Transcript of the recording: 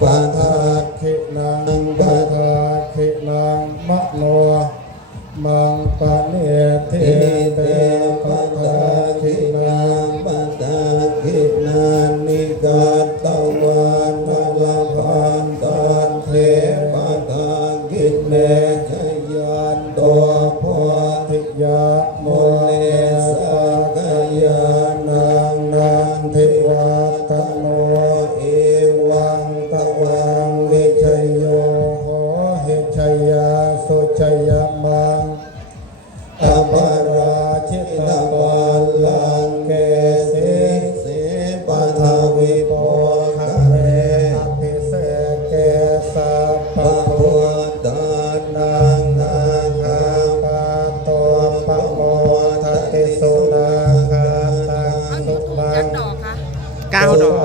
ปะทาคินังปะทาคินังมะโนมังปะเนติเตปะทาคินังปะทาคินังนิกาตวานลาภันตันเทปะทาคิเนชยันโตโพธิยะโมเลสกยานังนันทิวัตโนเอวังตวังวิชัยโยโหหิชัยยาสุชัยยมังตปาราชิตวันลังเกสิสิปัทวิโภคะเรอภิเสกเกสัพพะพุทธานังนาคาปะโตปะโมทติสุนาคาตังสุมัง 9 ดอก